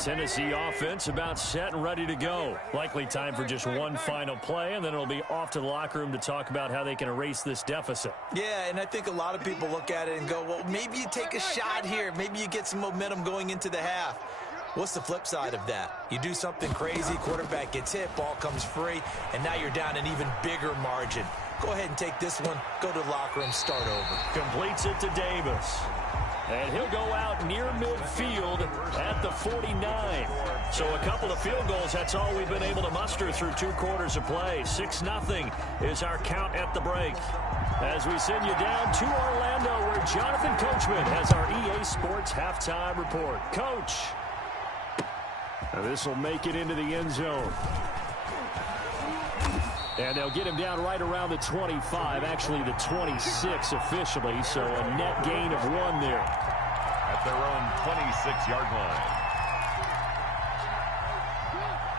Tennessee offense about set and ready to go. Likely time for just one final play, and then it'll be off to the locker room to talk about how they can erase this deficit. Yeah, and I think a lot of people look at it and go, well, maybe you take a shot here. Maybe you get some momentum going into the half. What's the flip side of that? You do something crazy, quarterback gets hit, ball comes free, and now you're down an even bigger margin. Go ahead and take this one, go to the locker room, start over. Completes it to Davis. And he'll go out near midfield at the 49. So a couple of field goals, that's all we've been able to muster through 2 quarters of play. 6-0 is our count at the break. As we send you down to Orlando, where Jonathan Coachman has our EA Sports halftime report. Coach. Now this will make it into the end zone. And they'll get him down right around the 25, actually the 26 officially, so a net gain of 1 there. At their own 26-yard line.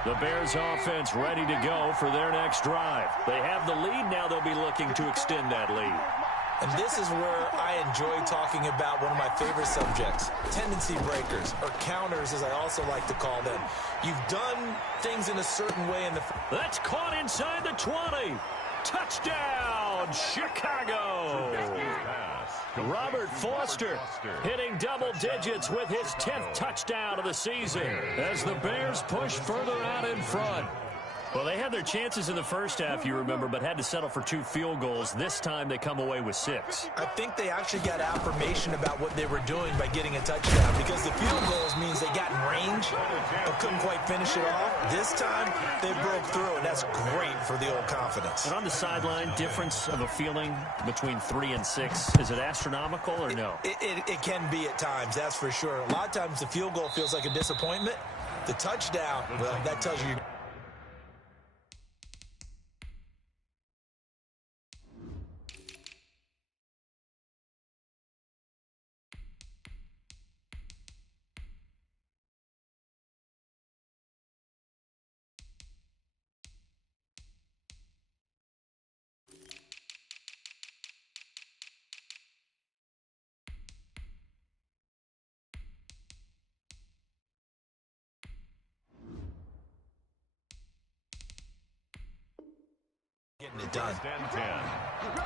The Bears offense ready to go for their next drive. They have the lead, now they'll be looking to extend that lead. And this is where I enjoy talking about one of my favorite subjects, tendency breakers, or counters as I also like to call them. You've done things in a certain way in the... That's caught inside the 20. Touchdown, Chicago. Robert Foster hitting double digits with his 10th touchdown of the season as the Bears push further out in front. Well, they had their chances in the first half, you remember, but had to settle for 2 field goals. This time they come away with 6. I think they actually got affirmation about what they were doing by getting a touchdown, because the field goals means they got in range but couldn't quite finish it off. This time they broke through, and that's great for the old confidence. And on the sideline, difference of a feeling between 3 and 6, is it astronomical or no? It can be at times, that's for sure. A lot of times the field goal feels like a disappointment. The touchdown, well, that tells you... Getting it done. 10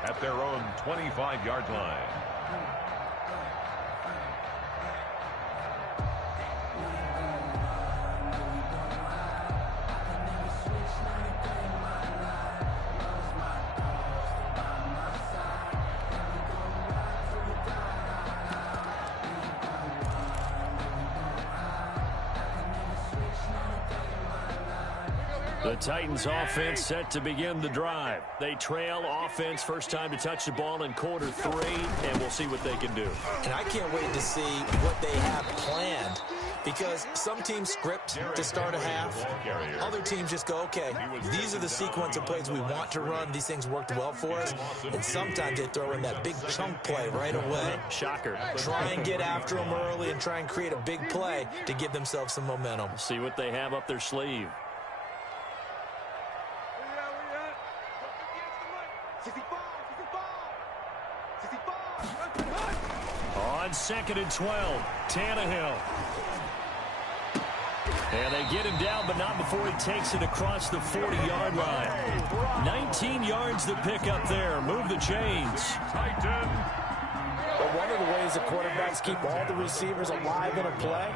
at their own 25-yard line. The Titans offense set to begin the drive. They trail offense first time to touch the ball in quarter 3, and we'll see what they can do. And I can't wait to see what they have planned, because some teams script to start a half. Other teams just go, okay, these are the sequence of plays we want to run. These things worked well for us. And sometimes they throw in that big chunk play right away. Shocker. Try and get after them early and try and create a big play to give themselves some momentum. See what they have up their sleeve. On 2nd and 12, Tannehill. And they get him down, but not before he takes it across the 40-yard line. 19 yards to pick up there. Move the chains. But one of the ways the quarterbacks keep all the receivers alive in a play,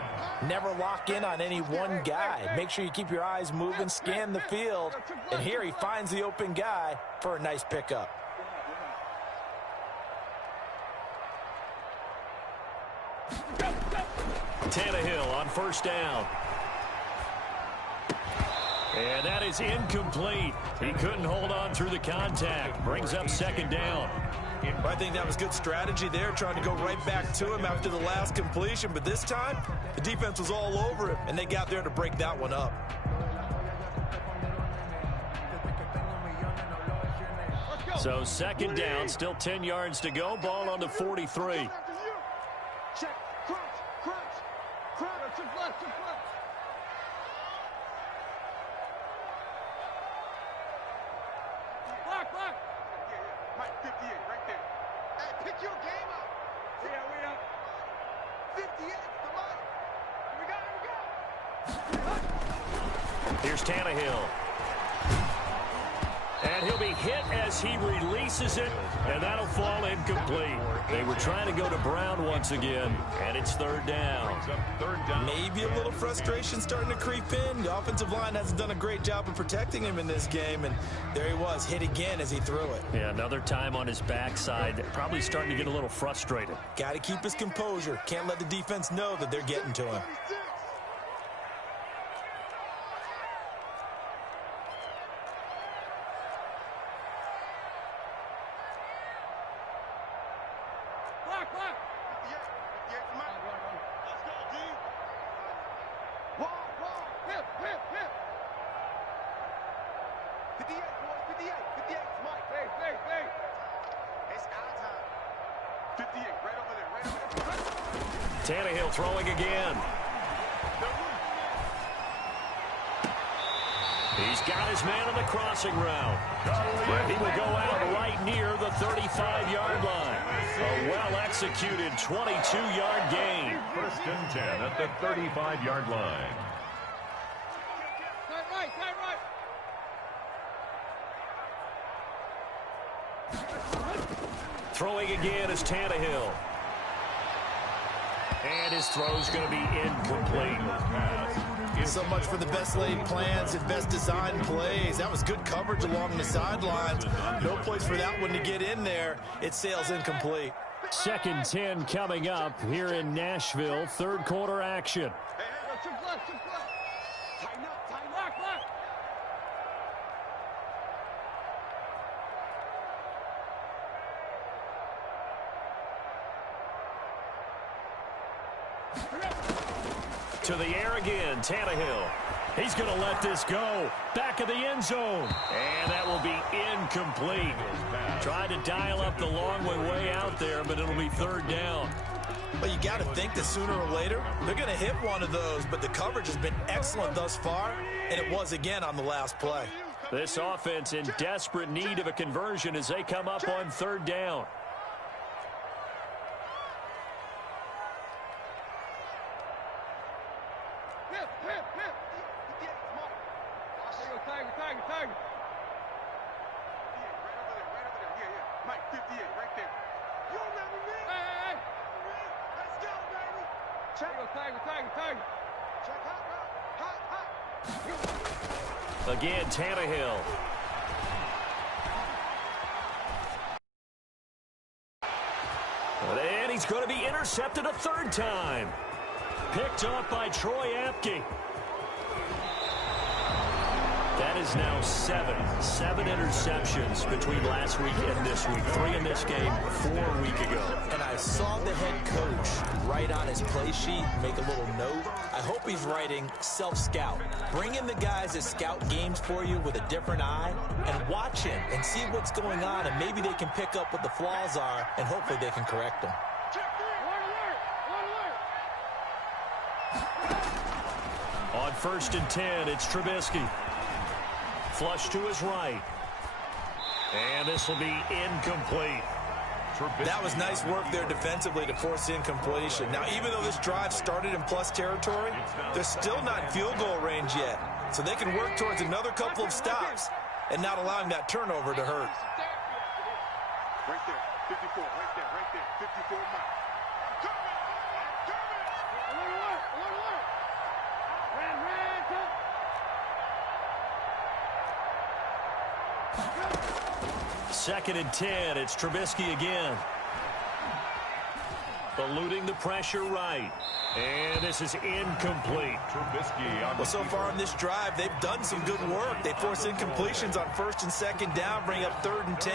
never lock in on any one guy. Make sure you keep your eyes moving, scan the field. And here he finds the open guy for a nice pickup. Tannehill on first down. And that is incomplete. He couldn't hold on through the contact. Brings up 2nd down. I think that was good strategy there, trying to go right back to him after the last completion. But this time, the defense was all over him, and they got there to break that one up. So 2nd down, still 10 yards to go. Ball on the 43. Check, crunch, left. Block. Mike, 58, right there. Hey, pick your game up. Yeah, we up. 58, come on. Here we go. Here's Tannehill. And he'll be hit as he releases it, and that'll fall incomplete. They were trying to go to Brown once again, and it's third down. Maybe a little frustration starting to creep in. The offensive line hasn't done a great job of protecting him in this game, and there he was, hit again as he threw it. Yeah, another time on his backside, probably starting to get a little frustrated. Got to keep his composure. Can't let the defense know that they're getting to him. Tannehill throwing again. He's got his man on the crossing route. He will go out right near the 35-yard line. A well-executed 22-yard gain. First and 10 at the 35-yard line. Throwing again is Tannehill. And his throw's going to be incomplete. So much for the best laid plans and best designed plays. That was good coverage along the sidelines. No place for that one to get in there. It sails incomplete. 2nd and 10 coming up here in Nashville. Third quarter action. To the air again, Tannehill. He's going to let this go. Back of the end zone. And that will be incomplete. Tried to dial up the long way out there, but it'll be third down. Well, you got to think that sooner or later, they're going to hit one of those, but the coverage has been excellent thus far, and it was again on the last play. This offense in desperate need of a conversion as they come up on third down. Again, Tannehill. And he's going to be intercepted a third time. Picked up by Troy Apke. That is now seven interceptions between last week and this week. 3 in this game, 4 a week ago. And I saw the head coach write on his play sheet, make a little note. I hope he's writing self-scout. Bring in the guys that scout games for you with a different eye and watch him and see what's going on, and maybe they can pick up what the flaws are, and hopefully they can correct them. On 1st and 10, it's Trubisky. Flush to his right. And this will be incomplete. That was nice work there defensively to force incompletion. Now, even though this drive started in plus territory, they're still not in field goal range yet. So they can work towards another couple of stops and not allowing that turnover to hurt. Right there, 54, right there, 54 miles. Second and 10, it's Trubisky again. Eluding the pressure right. And this is incomplete. Well, so far on this drive, they've done some good work. They force incompletions on 1st and 2nd down, bring up 3rd and 10.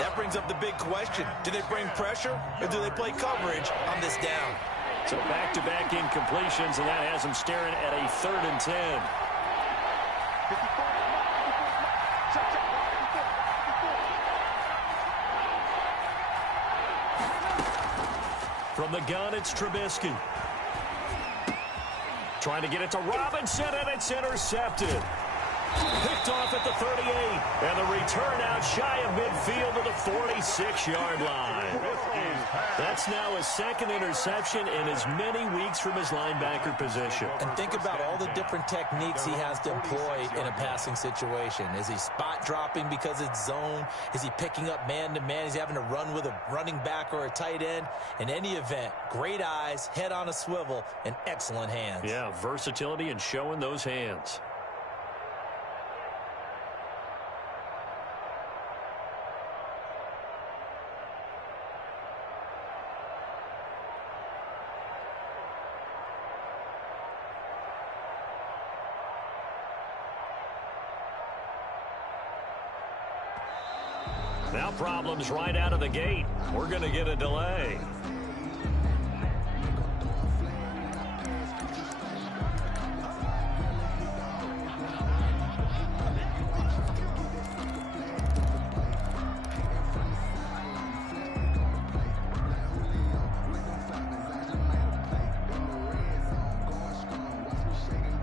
That brings up the big question. Do they bring pressure or do they play coverage on this down? So back-to-back incompletions, and that has them staring at a 3rd and 10. From the gun, it's Trubisky. Trying to get it to Robinson, and it's intercepted. Picked off at the 38. And the return out shy of midfield to the 46-yard line. That's now his second interception in as many weeks from his linebacker position. And think about all the different techniques he has to employ in a passing situation. Is he spot dropping because it's zone? Is he picking up man-to-man? Is he having to run with a running back or a tight end? In any event, great eyes, head on a swivel, and excellent hands. Yeah, versatility and showing those hands. Now problems right out of the gate. We're going to get a delay.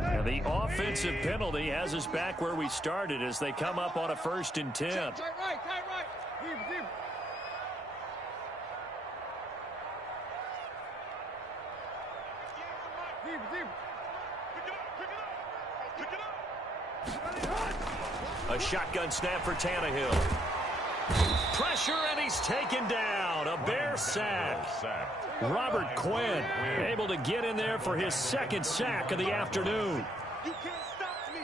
And the offensive penalty has us back where we started as they come up on a 1st and 10. Tight right. Deep. Pick it up. A shotgun snap for Tannehill. Pressure, and he's taken down. A Bear sack. Robert Quinn able to get in there for his 2nd sack of the afternoon. You can't stop me.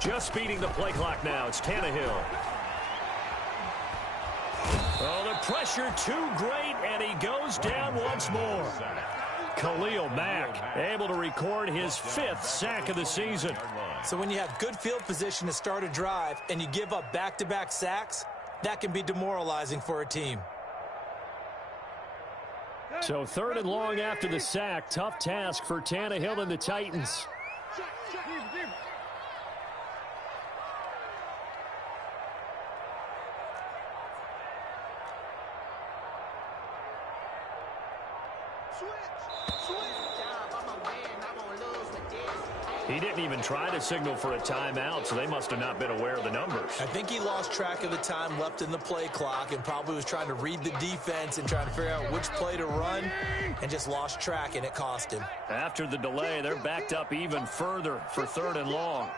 Just beating the play clock now. It's Tannehill. Oh, the pressure too great, and he goes down once more. Khalil Mack able to record his 5th sack of the season. So when you have good field position to start a drive and you give up back-to-back sacks, that can be demoralizing for a team. So 3rd and long after the sack. Tough task for Tannehill and the Titans. He didn't even try to signal for a timeout, so they must have not been aware of the numbers. I think he lost track of the time left in the play clock and probably was trying to read the defense and trying to figure out which play to run and just lost track, and it cost him. After the delay, they're backed up even further for 3rd and long.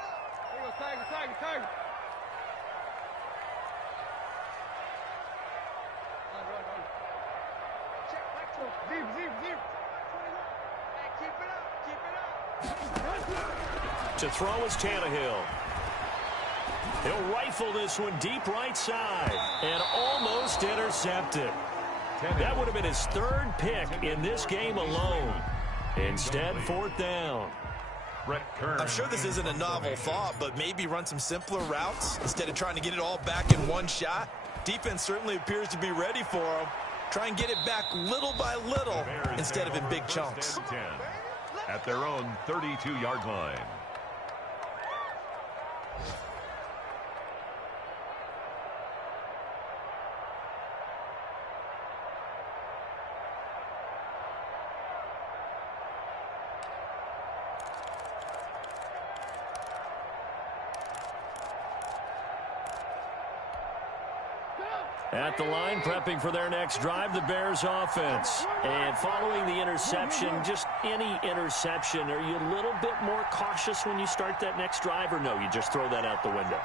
Tiger. Deep. Keep it up. To throw is Tannehill. He'll rifle this one deep right side and almost intercepted. That would have been his 3rd pick in this game alone. Instead, 4th down. I'm sure this isn't a novel thought, but maybe run some simpler routes instead of trying to get it all back in one shot. Defense certainly appears to be ready for him. Try and get it back little by little instead of in big chunks. At their own 32-yard line. At the line, prepping for their next drive, the Bears offense. And following the interception, just any interception, are you a little bit more cautious when you start that next drive, or no, you just throw that out the window?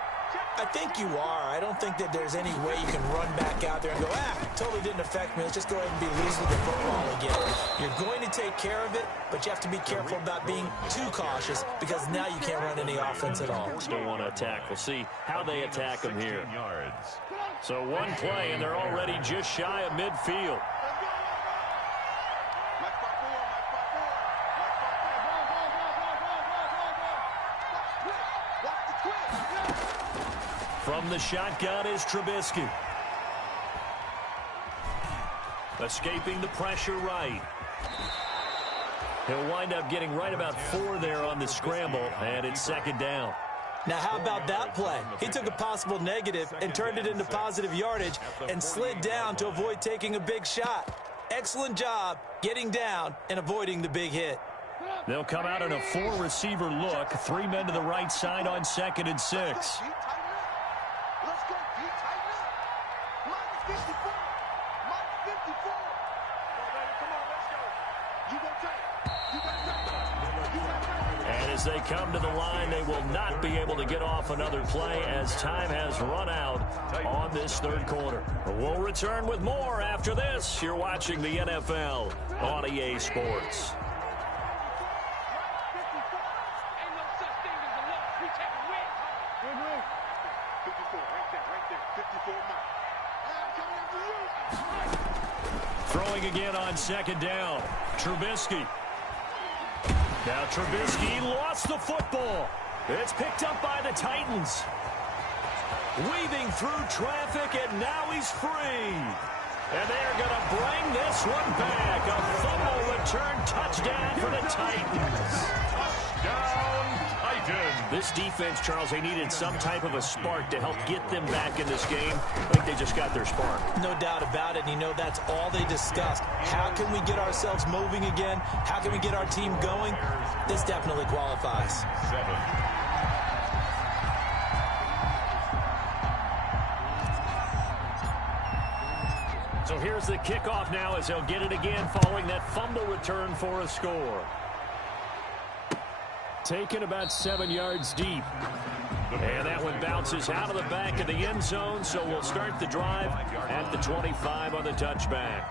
I think you are. I don't think that there's any way you can run back out there and go, totally didn't affect me. Let's just go ahead and be losing the football again. You're going to take care of it, but you have to be careful about being too cautious because now you can't run any offense at all. Still want to attack. We'll see how they attack them here. So one play, and they're already just shy of midfield. From the shotgun is Trubisky. Escaping the pressure right. He'll wind up getting right about 4 there on the scramble, and it's 2nd down. Now, how about that play? He took a possible negative and turned it into positive yardage and slid down to avoid taking a big shot. Excellent job getting down and avoiding the big hit. They'll come out in a 4-receiver look. 3 men to the right side on 2nd and 6. Let's go, D. Tighten up. Minus 54. Minus 54. Come on, let's go. You go take. You got take. You got take. And as they come to the line, they will not be able to get off another play as time has run out on this third quarter. We'll return with more after this. You're watching the NFL on EA Sports. Throwing again on 2nd down. Trubisky. Now Trubisky lost the football. It's picked up by the Titans. Weaving through traffic, and now he's free. And they're going to bring this one back. A fumble return touchdown for the Titans. Touchdown, Titans. This defense, Charles, they needed some type of a spark to help get them back in this game. I think they just got their spark. No doubt about it. And you know, that's all they discussed. How can we get ourselves moving again? How can we get our team going? This definitely qualifies. 7. So here's the kickoff now as they'll get it again following that fumble return for a score. Taken about 7 yards deep. And that one bounces out of the back of the end zone, so we'll start the drive at the 25 on the touchback.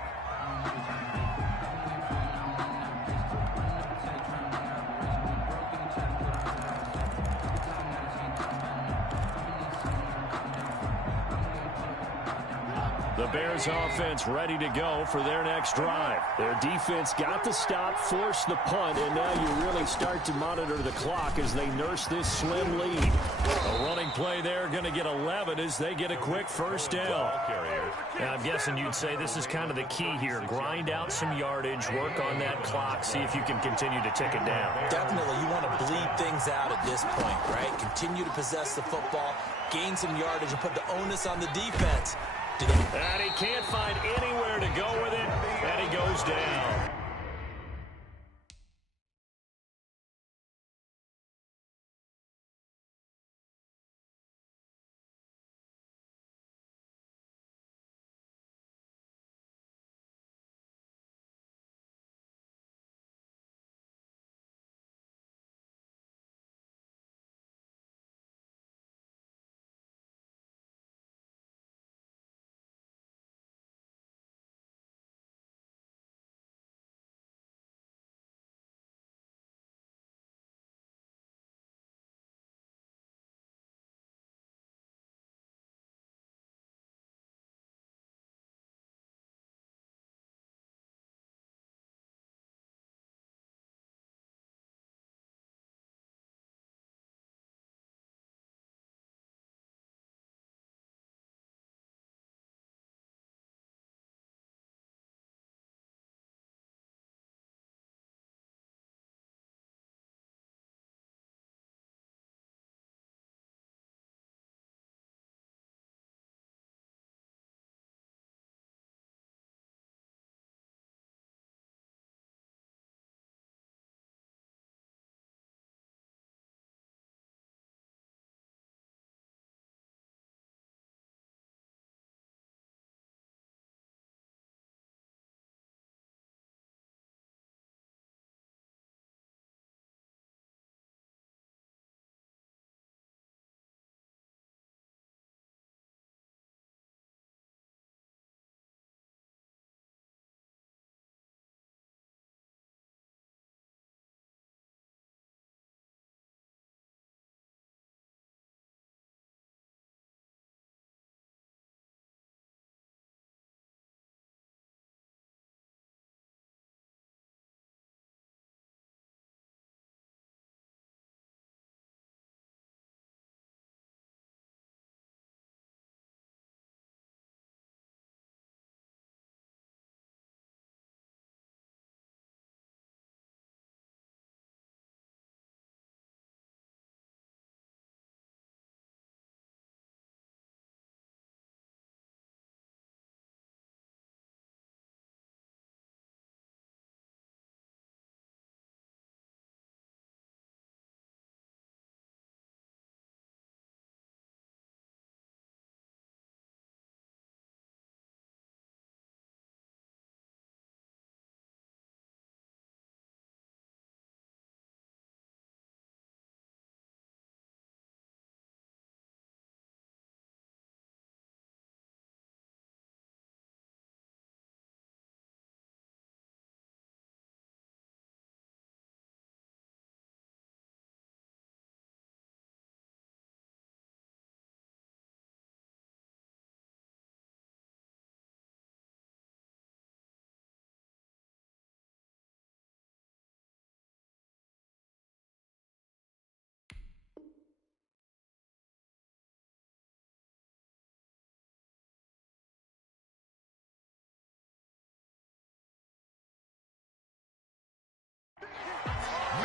The Bears offense ready to go for their next drive. Their defense got the stop, forced the punt, and now you really start to monitor the clock as they nurse this slim lead. A running play there going to get 11 as they get a quick first down. Now, I'm guessing you'd say this is kind of the key here. Grind out some yardage, work on that clock, see if you can continue to tick it down. Definitely, you want to bleed things out at this point, right? Continue to possess the football, gain some yardage, and put the onus on the defense. And he can't find anywhere to go with it, and he goes down.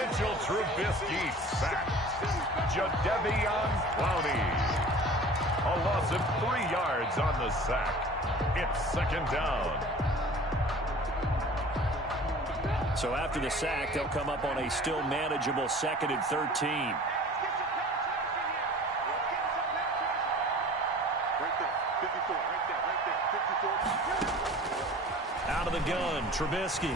Mitchell Trubisky sacked. Jadeveon Clowney. A loss of 3 yards on the sack. It's second down. So after the sack, they'll come up on a still manageable 2nd and 13. Out of the gun, Trubisky.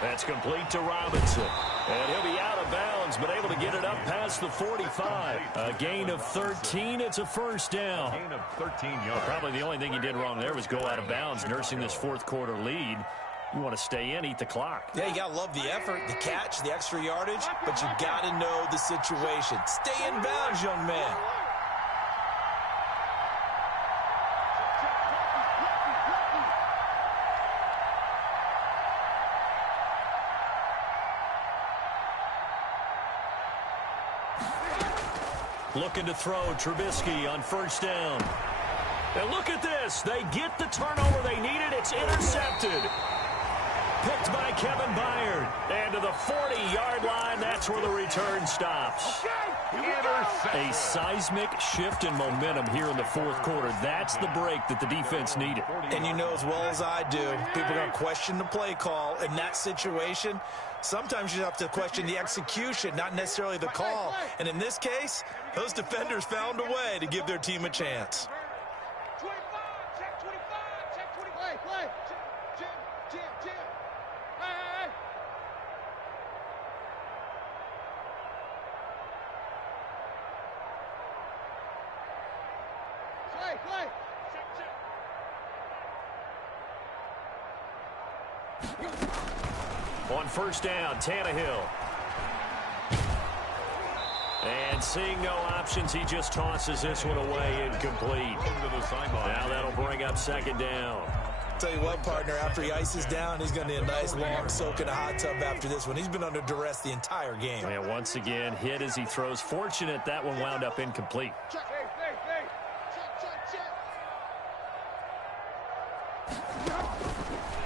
That's complete to Robinson. And he'll be out of bounds, but able to get it up past the 45. A gain of 13. It's a first down. Gain of 13 yards. Probably the only thing he did wrong there was go out of bounds, nursing this fourth quarter lead. You want to stay in, eat the clock. Yeah, you got to love the effort, the catch, the extra yardage, but you got to know the situation. Stay in bounds, young man. Looking to throw, Trubisky on first down. And look at this. They get the turnover they needed. It's intercepted. Picked by Kevin Byard. And to the 40-yard line, that's where the return stops. A seismic shift in momentum here in the fourth quarter. That's the break that the defense needed. And you know as well as I do, people are going to question the play call. In that situation, sometimes you have to question the execution, not necessarily the call. And in this case, those defenders found a way to give their team a chance. 25, check 25, check 25. Play. Jim. Hey. Play. On first down, Tannehill. And seeing no options, he just tosses this one away incomplete. Now that'll bring up second down. Tell you what, partner, after he ices down, he's going to need a nice long soak in a hot tub after this one. He's been under duress the entire game. And once again, hit as he throws. Fortunate that one wound up incomplete. Check.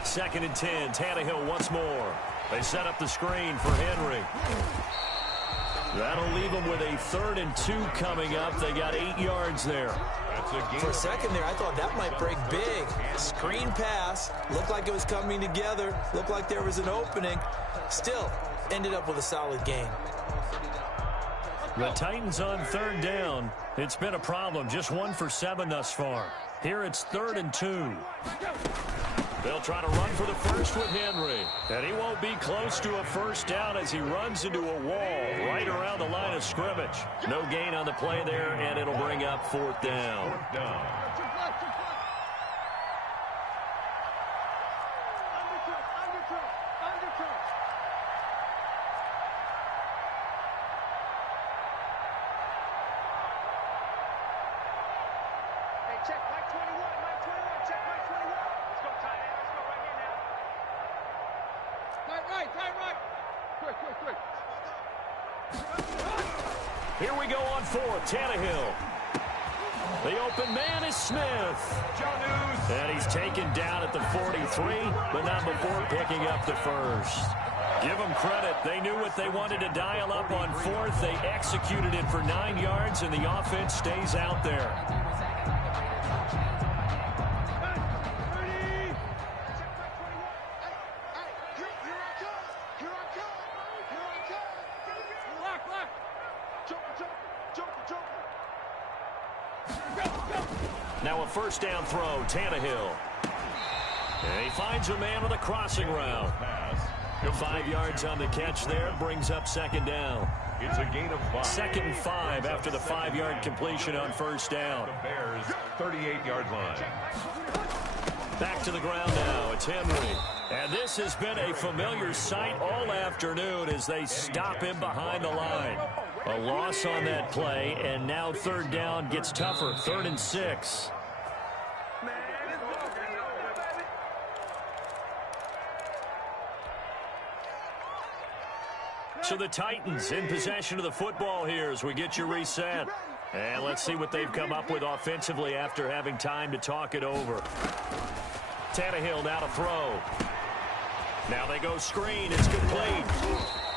Second and 10, Tannehill once more. They set up the screen for Henry. That'll leave them with a 3rd and 2 coming up. They got 8 yards there. For a second there, I thought that might break big. Screen pass. Looked like it was coming together. Looked like there was an opening. Still, ended up with a solid game. The Titans on 3rd down. It's been a problem. Just 1 for 7 thus far. Here it's 3rd and 2. They'll try to run for the first with Henry. And he won't be close to a first down as he runs into a wall right around the line of scrimmage. No gain on the play there, and it'll bring up 4th down. Check Mike 21, check Mike 21. Let's go, tight end. Let's go right here now. Tight right. Quick. Here we go on 4th, Tannehill. The open man is Smith. And he's taken down at the 43, but not before picking up the first. Give them credit. They knew what they wanted to dial up on 4th. They executed it for 9 yards, and the offense stays out there. Now a first down throw, Tannehill. And he finds a man with a crossing route. 5 yards on the catch there, brings up second down. It's a gain of 5. 2nd and 5 after the 5-yard completion on first down. The Bears, 38-yard line. Back to the ground now, it's Henry. And this has been a familiar sight all afternoon as they stop him behind the line. A loss on that play, and now 3rd down gets tougher, 3rd and 6. So the Titans in possession of the football here as we get you reset. And let's see what they've come up with offensively after having time to talk it over. Tannehill now to throw. Now they go screen. It's complete.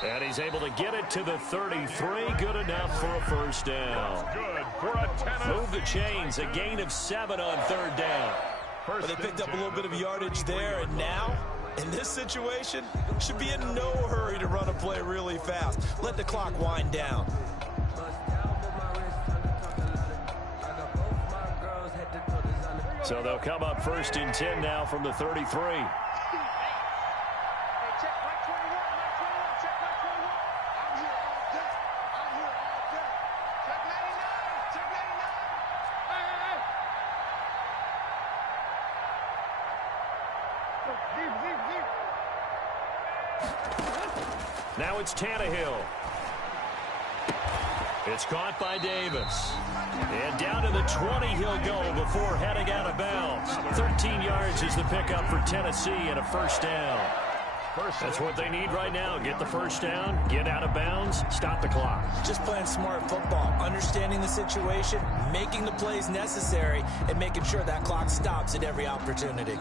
And he's able to get it to the 33. Good enough for a first down. Good for a 10. Move the chains. A gain of 7 on third down. But they picked up a little bit of yardage there, and now, in this situation, should be in no hurry to run a play really fast. Let the clock wind down. So they'll come up first and 10 now from the 33. Now it's Tannehill. It's caught by Davis. And down to the 20 he'll go before heading out of bounds. 13 yards is the pickup for Tennessee and a first down. That's what they need right now. Get the first down, get out of bounds, stop the clock. Just playing smart football, understanding the situation, making the plays necessary, and making sure that clock stops at every opportunity.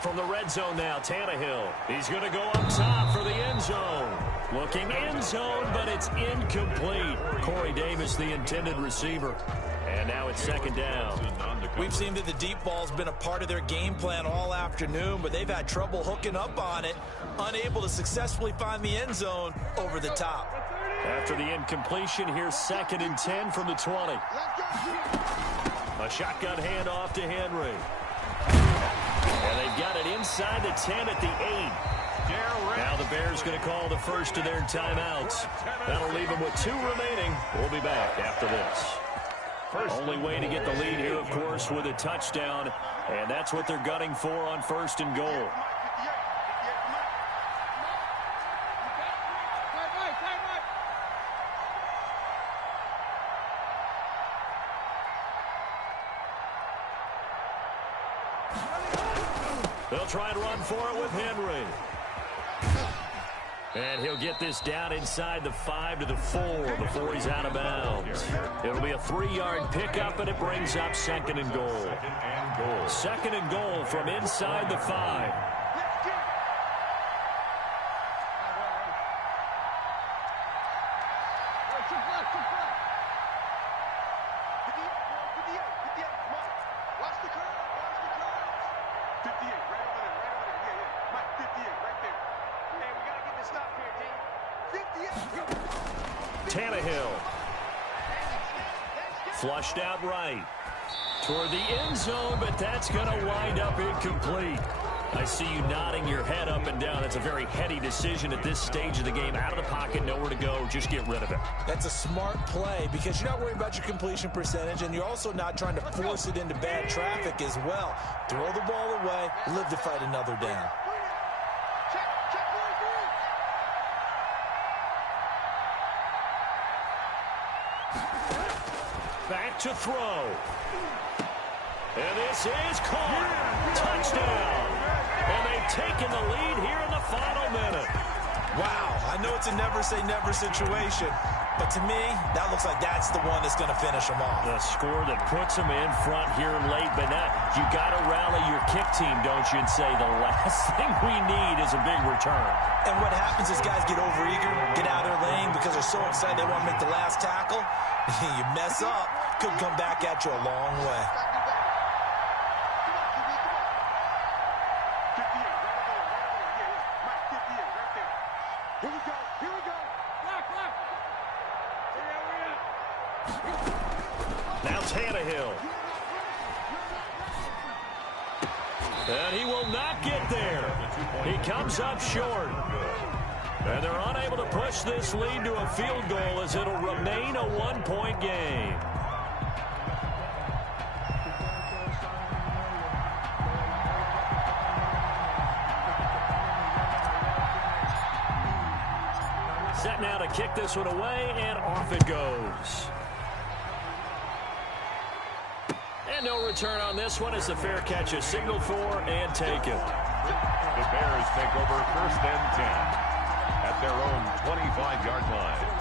From the red zone now, Tannehill. He's going to go up top for the end zone. Looking end zone, but it's incomplete. Corey Davis, the intended receiver. And now it's second down. We've seen that the deep ball's been a part of their game plan all afternoon, but they've had trouble hooking up on it, unable to successfully find the end zone over the top. After the incompletion, here's second and 10 from the 20. A shotgun handoff to Henry. And they've got it inside the 10 at the 8. Now the Bears going to call the first of their timeouts. That'll leave them with 2 remaining. We'll be back after this. Only way to get the lead here, of course, with a touchdown. And that's what they're gunning for on first and goal. They'll try and run for it with Henry. And he'll get this down inside the 5 to the 4 before he's out of bounds. It'll be a 3-yard pickup, and it brings up second and goal. Second and goal from inside the 5. Tannehill. Flushed out right. Toward the end zone, but that's going to wind up incomplete. I see you nodding your head up and down. That's a very heady decision at this stage of the game. Out of the pocket, nowhere to go. Just get rid of it. That's a smart play because you're not worried about your completion percentage, and you're also not trying to force it into bad traffic as well. Throw the ball away, live to fight another down. Back to throw. And this is caught. Touchdown. And they've taken the lead here in the final minute. Wow, I know it's a never-say-never situation, but to me, that looks like that's the one that's going to finish them off. The score that puts them in front here late, but now you got to rally your kick team, don't you, and say the last thing we need is a big return. And what happens is guys get overeager, get out of their lane because they're so excited they want to make the last tackle. You mess up, could come back at you a long way. Here we go. Here we go. Now Tannehill. And he will not get there. He comes up short. And they're unable to push this lead to a field goal as it'll remain a one-point game. Set now to kick this one away, and off it goes. And no return on this one as the fair catch is signaled for and taken. The Bears take over 1st and 10 at their own 25-yard line.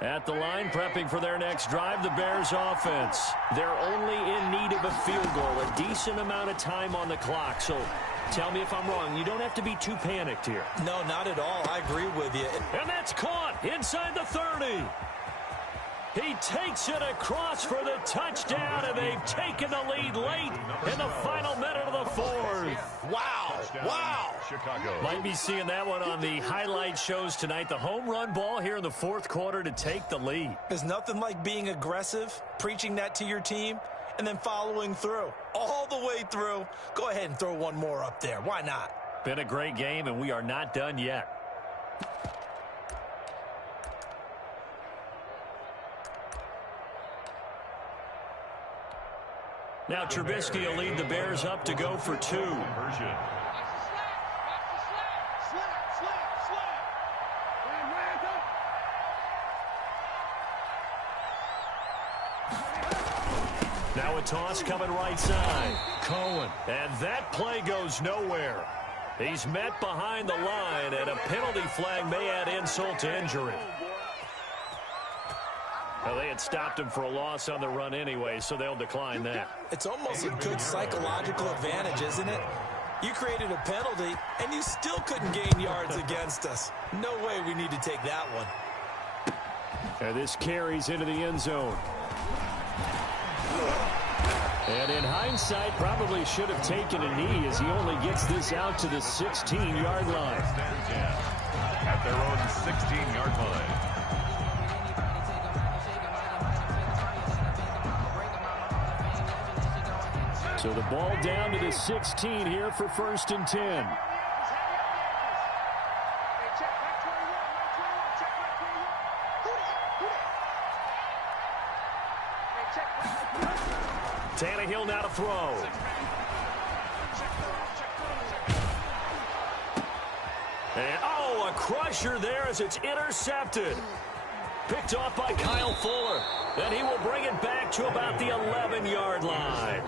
At the line, prepping for their next drive, the Bears offense. They're only in need of a field goal, a decent amount of time on the clock. So tell me if I'm wrong. You don't have to be too panicked here. No, not at all. I agree with you. And that's caught inside the 30. He takes it across for the touchdown, and they've taken the lead late in the final minute of the 4th. Wow. Wow. Chicago. Might be seeing that one on the highlight shows tonight. The home run ball here in the 4th quarter to take the lead. There's nothing like being aggressive, preaching that to your team, and then following through. All the way through. Go ahead and throw one more up there. Why not? Been a great game, and we are not done yet. Now Trubisky will lead the Bears up to go for 2. Now a toss coming right side. Cohen. And that play goes nowhere. He's met behind the line, and a penalty flag may add insult to injury. Well, they had stopped him for a loss on the run anyway, so they'll decline that. It's almost a good psychological advantage, isn't it? You created a penalty, and you still couldn't gain yards against us. No way we need to take that one. And this carries into the end zone. And in hindsight, probably should have taken a knee as he only gets this out to the 16-yard line. At their own 16-yard line. So the ball down to the 16 here for 1st and 10. Tannehill now to throw. And, oh, a crusher there as it's intercepted. Picked off by Kyle Fuller. And he will bring it back to about the 11-yard line.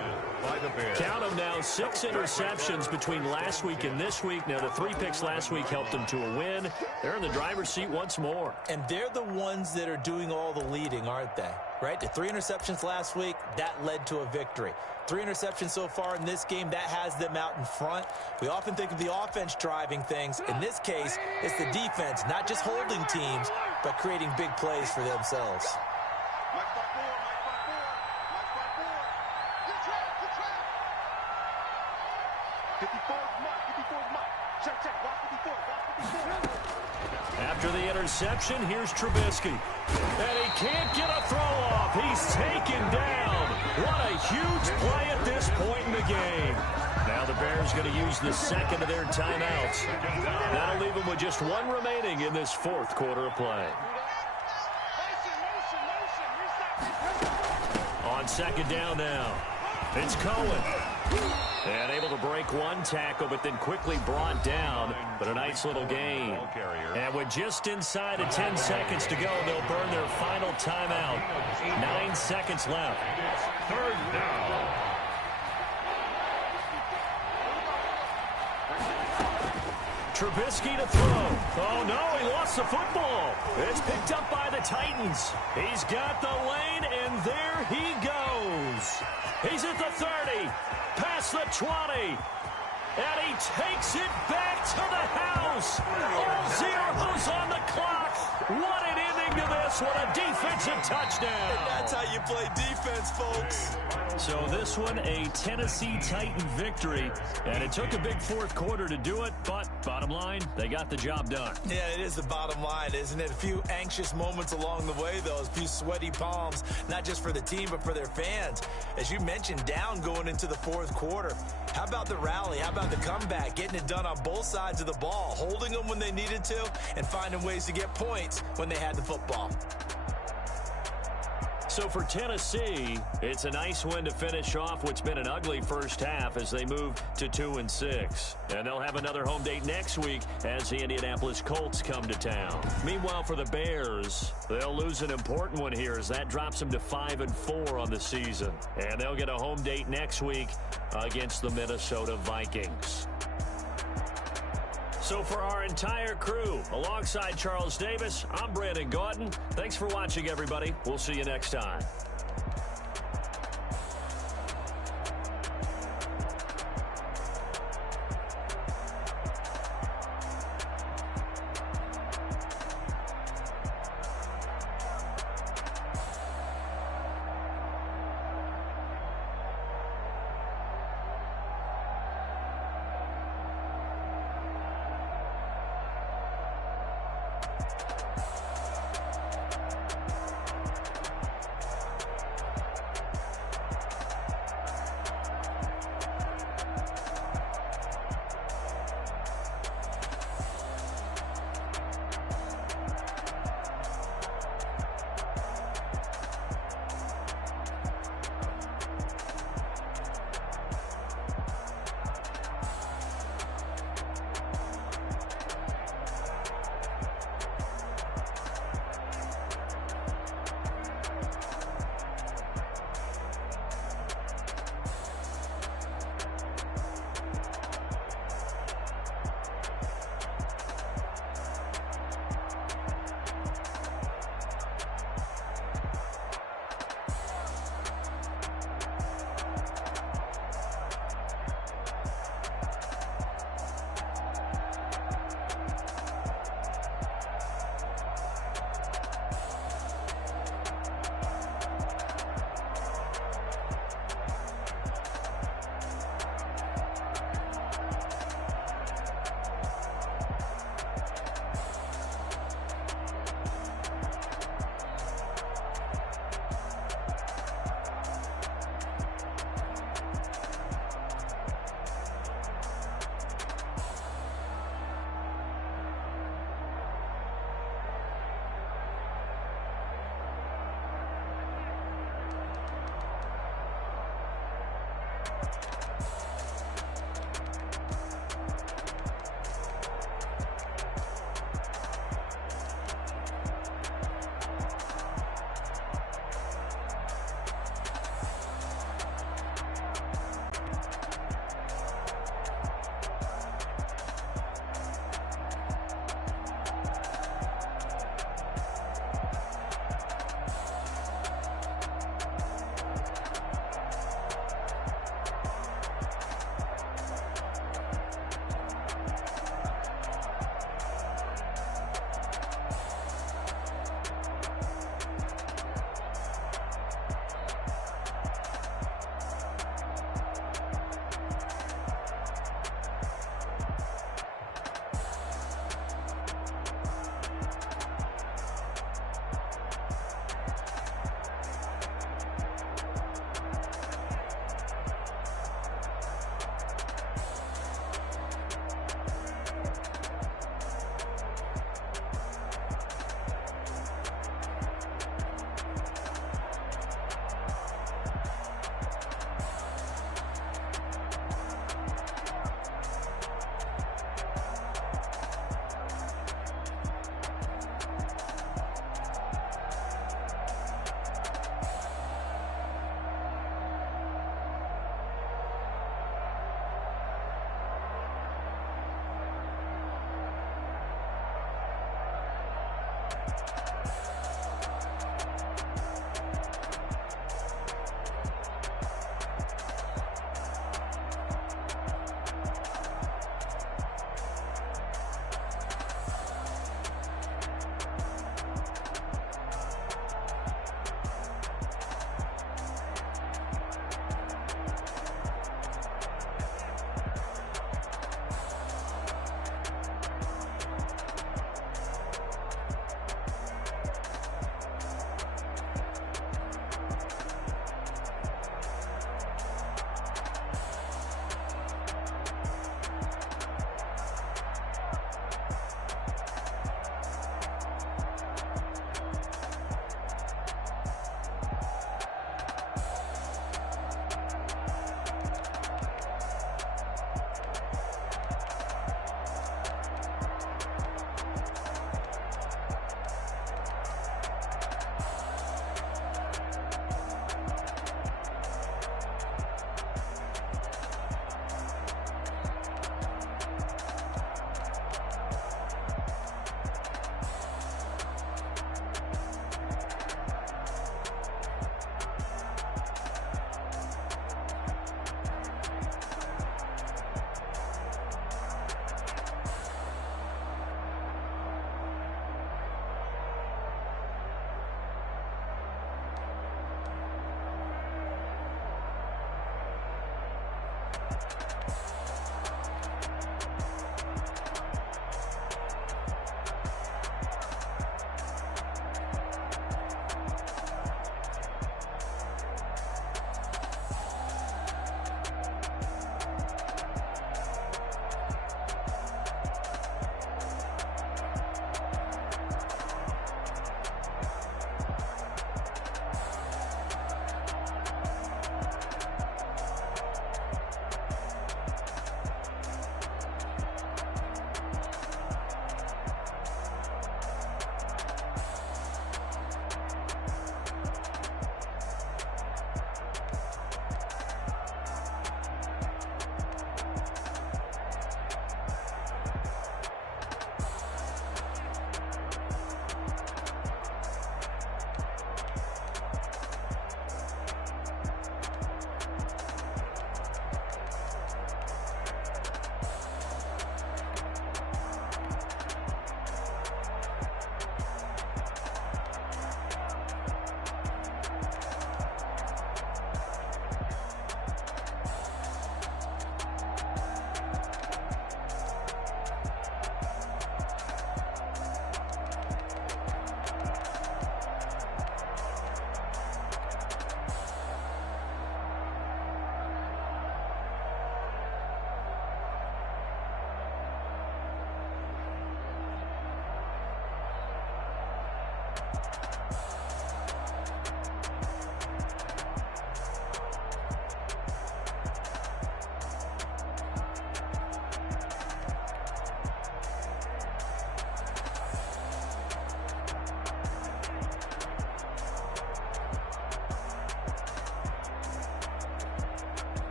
Count them now, 6 interceptions between last week and this week. Now, the 3 picks last week helped them to a win. They're in the driver's seat once more. And they're the ones that are doing all the leading, aren't they? Right? The 3 interceptions last week, that led to a victory. 3 interceptions so far in this game, that has them out in front. We often think of the offense driving things. In this case, it's the defense, not just holding teams, but creating big plays for themselves. After the interception, here's Trubisky. And he can't get a throw off. He's taken down. What a huge play at this point in the game. Now the Bears going to use the second of their timeouts. That'll leave them with just 1 remaining in this 4th quarter of play. On 2nd down now. It's Cohen. And able to break 1 tackle, but then quickly brought down. But a nice little gain. And with just inside of 10 seconds to go, they'll burn their final timeout. 9 seconds left. 3rd down. Trubisky to throw. Oh, no, he lost the football. It's picked up by the Titans. He's got the lane, and there he goes. He's at the 30, past the 20. And he takes it back to the house. All zeros on the clock. What an ending to this. What a defensive touchdown. And that's how you play defense, folks. So this one, a Tennessee Titan victory. And it took a big fourth quarter to do it, but bottom line, they got the job done. Yeah, it is the bottom line, isn't it? A few anxious moments along the way, though. A few sweaty palms, not just for the team, but for their fans. As you mentioned, down going into the fourth quarter. How about the rally? How about the comeback? Getting it done on both sides of the ball, holding them when they needed to, and finding ways to get points when they had the football. So for Tennessee, it's a nice win to finish off what's been an ugly first half as they move to 2-6. And they'll have another home date next week as the Indianapolis Colts come to town. Meanwhile, for the Bears, they'll lose an important one here as that drops them to 5-4 on the season. And they'll get a home date next week against the Minnesota Vikings. So for our entire crew, alongside Charles Davis, I'm Brandon Gaudin. Thanks for watching, everybody. We'll see you next time.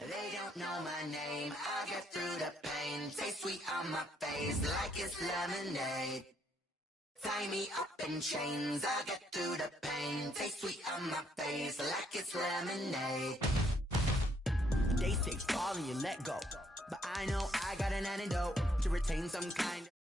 They don't know my name, I get through the pain. Taste sweet on my face like it's lemonade. Tie me up in chains, I get through the pain. Taste sweet on my face like it's lemonade. They say fall and you let go, but I know I got an antidote to retain some kind of